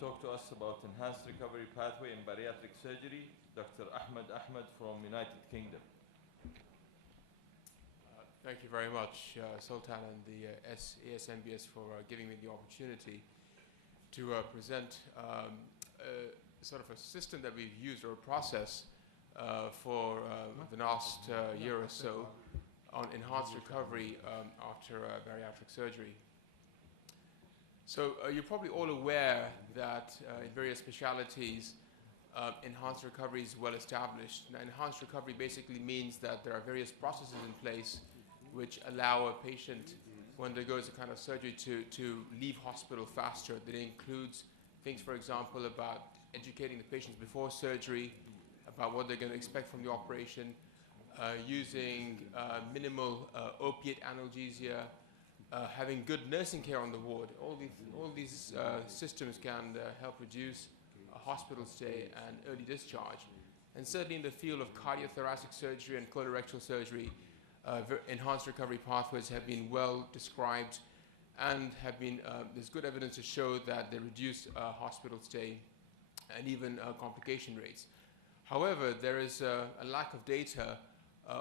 talk to us about enhanced recovery pathway in bariatric surgery, Dr. Ahmad from United Kingdom. Thank you very much, Sultan and the ASMBS for giving me the opportunity to present sort of a system that we've used or a process for the last year or so on enhanced recovery after bariatric surgery. So you're probably all aware that in various specialties, enhanced recovery is well established. Now, enhanced recovery basically means that there are various processes in place which allow a patient, when they go to kind of surgery, to leave hospital faster. That includes things, for example, about educating the patients before surgery, about what they're going to expect from the operation, using minimal opiate analgesia, having good nursing care on the ward. All these systems can help reduce a hospital stay and early discharge. And certainly in the field of cardiothoracic surgery and colorectal surgery, enhanced recovery pathways have been well described and have been, there's good evidence to show that they reduce hospital stay and even complication rates. However, there is a lack of data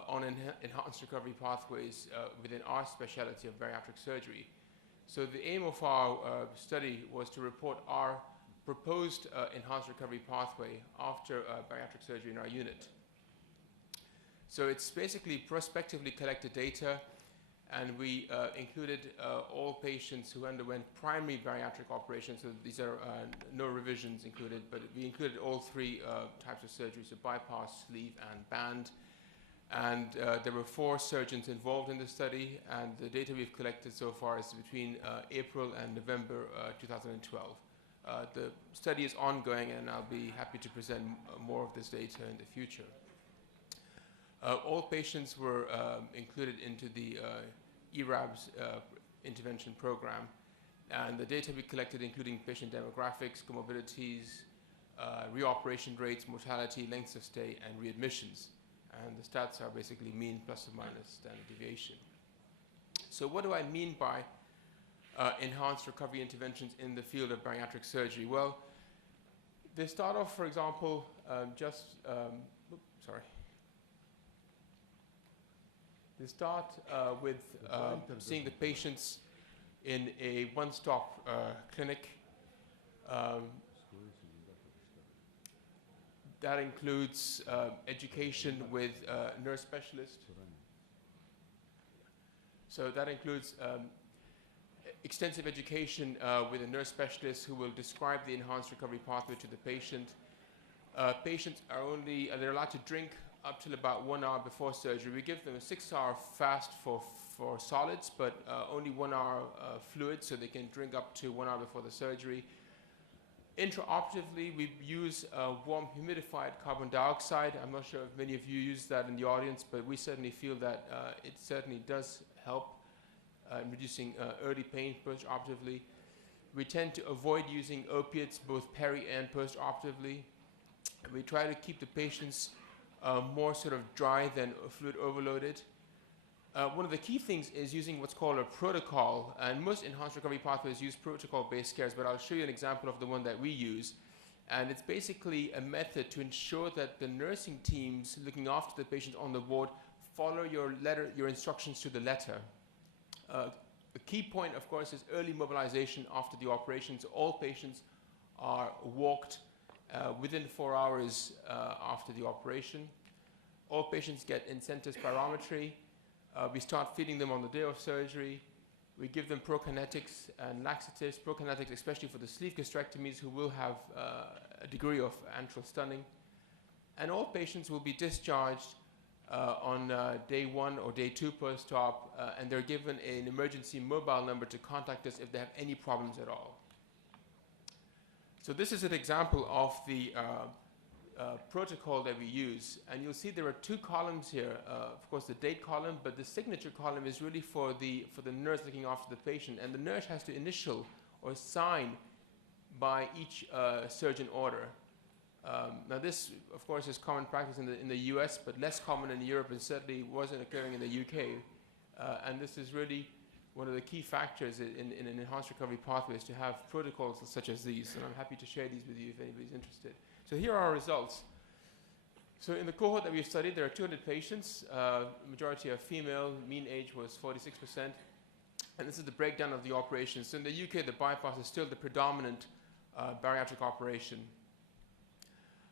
on enhanced recovery pathways within our specialty of bariatric surgery. So the aim of our study was to report our proposed enhanced recovery pathway after bariatric surgery in our unit. So it's basically prospectively collected data, and we included all patients who underwent primary bariatric operations. So these are no revisions included, but we included all three types of surgery, so bypass, sleeve, and band. And there were 4 surgeons involved in the study, and the data we've collected so far is between April and November 2012. The study is ongoing, and I'll be happy to present more of this data in the future. All patients were included into the ERABS intervention program, and the data we collected including patient demographics, comorbidities, reoperation rates, mortality, lengths of stay, and readmissions. And the stats are basically mean plus or minus standard deviation. So what do I mean by enhanced recovery interventions in the field of bariatric surgery? Well, they start off, for example, They start with seeing the patients in a one-stop clinic. That includes education with a nurse specialist. So that includes extensive education with a nurse specialist who will describe the enhanced recovery pathway to the patient. Patients are they're allowed to drink up till about 1 hour before surgery. We give them a 6-hour fast for solids, but only 1 hour fluids, so they can drink up to 1 hour before the surgery. Intraoperatively, we use warm humidified carbon dioxide. I'm not sure if many of you use that in the audience, but we certainly feel that it certainly does help in reducing early pain post-operatively. We tend to avoid using opiates both peri and post-operatively. We try to keep the patients more sort of dry than fluid overloaded. One of the key things is using what's called a protocol, and most enhanced recovery pathways use protocol-based cares, but I'll show you an example of the one that we use. And it's basically a method to ensure that the nursing teams looking after the patients on the ward follow your instructions to the letter. The key point, of course, is early mobilization after the operation. So all patients are walked within 4 hours after the operation. All patients get in-centre spirometry. We start feeding them on the day of surgery. We give them prokinetics and laxatives, prokinetics especially for the sleeve gastrectomies who will have a degree of antral stunning. And all patients will be discharged on day 1 or day 2 post-op, and they're given an emergency mobile number to contact us if they have any problems at all. So this is an example of the protocol that we use, and you'll see there are 2 columns here. Of course, the date column, but the signature column is really for the nurse looking after the patient, and the nurse has to initial or sign by each surgeon order. Now this, of course, is common practice in the US, but less common in Europe, and certainly wasn't occurring in the UK. And this is really one of the key factors in an enhanced recovery pathway is to have protocols such as these, and I'm happy to share these with you if anybody's interested. So here are our results. So in the cohort that we've studied, there are 200 patients. Majority are female. Mean age was 46%. And this is the breakdown of the operations. So in the UK, the bypass is still the predominant bariatric operation.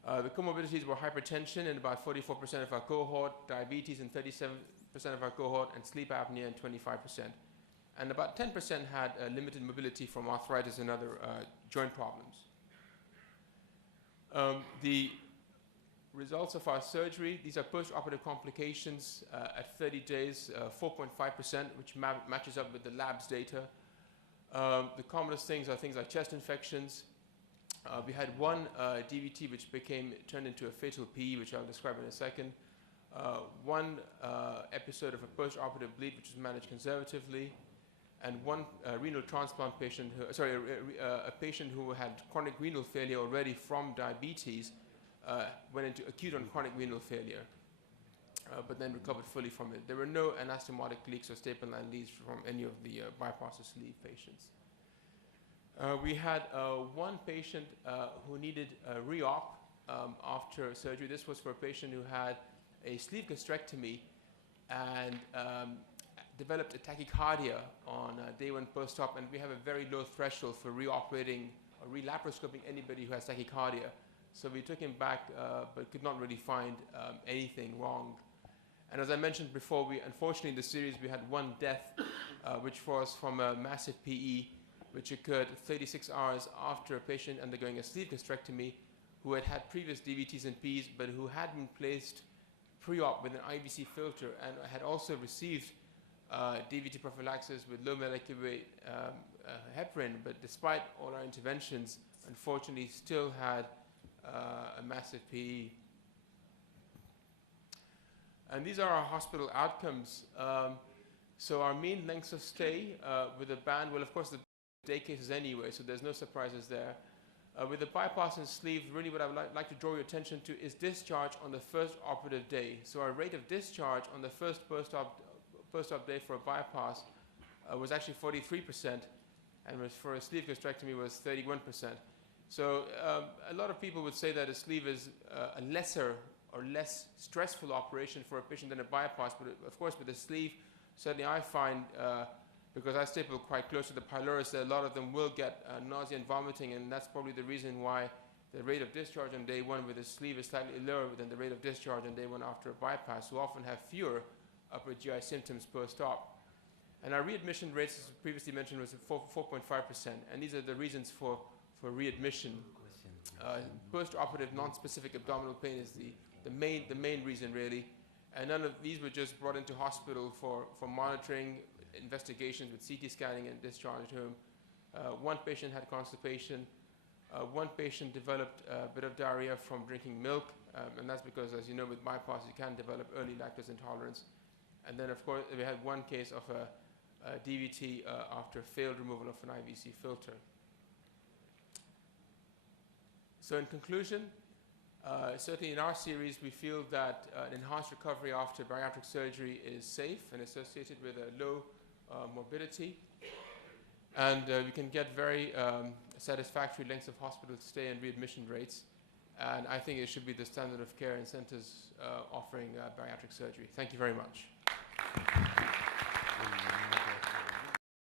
The comorbidities were hypertension in about 44% of our cohort, diabetes in 37% of our cohort, and sleep apnea in 25%. And about 10% had limited mobility from arthritis and other joint problems. The results of our surgery, these are post-operative complications at 30 days, 4.5%, which matches up with the labs data. The commonest things are things like chest infections. We had one DVT which turned into a fatal PE, which I'll describe in a second. One episode of a post-operative bleed, which was managed conservatively. And one renal transplant patient, a patient who had chronic renal failure already from diabetes, went into acute on chronic renal failure, but then recovered fully from it. There were no anastomotic leaks or staple line leads from any of the bypass or sleeve patients. We had one patient who needed a re-op after surgery. This was for a patient who had a sleeve gastrectomy and developed a tachycardia on day one post-op, and we have a very low threshold for reoperating or relaparoscoping anybody who has tachycardia. So we took him back, but could not really find anything wrong. And as I mentioned before, unfortunately in the series we had one death, which was from a massive PE, which occurred 36 hours after a patient undergoing a sleeve gastrectomy who had had previous DVTs and PEs, but who had been placed pre-op with an IVC filter and had also received DVT prophylaxis with low molecular weight heparin, but despite all our interventions, unfortunately still had a massive PE. And these are our hospital outcomes. So our mean lengths of stay with a band, well, of course, the day cases anyway, so there's no surprises there. With the bypass and sleeve, really what I would like to draw your attention to is discharge on the first operative day. So our rate of discharge on the first post-op day for a bypass was actually 43%, and for a sleeve gastrectomy was 31%. So a lot of people would say that a sleeve is a lesser or less stressful operation for a patient than a bypass, but of course with a sleeve, certainly I find, because I staple quite close to the pylorus, that a lot of them will get nausea and vomiting, and that's probably the reason why the rate of discharge on day one with a sleeve is slightly lower than the rate of discharge on day one after a bypass, who often have fewer upper GI symptoms post-op. And our readmission rates, as previously mentioned, was 4.5%, and these are the reasons for readmission. Post-operative non-specific abdominal pain is the main reason, really, and none of these were just brought into hospital for monitoring, investigations with CT scanning and discharged home. One patient had constipation. One patient developed a bit of diarrhea from drinking milk, and that's because, as you know, with bypass you can develop early lactose intolerance. And then, of course, we had one case of a DVT after failed removal of an IVC filter. So in conclusion, certainly in our series, we feel that an enhanced recovery after bariatric surgery is safe and associated with a low morbidity. And we can get very satisfactory lengths of hospital stay and readmission rates. And I think it should be the standard of care in centers offering bariatric surgery. Thank you very much.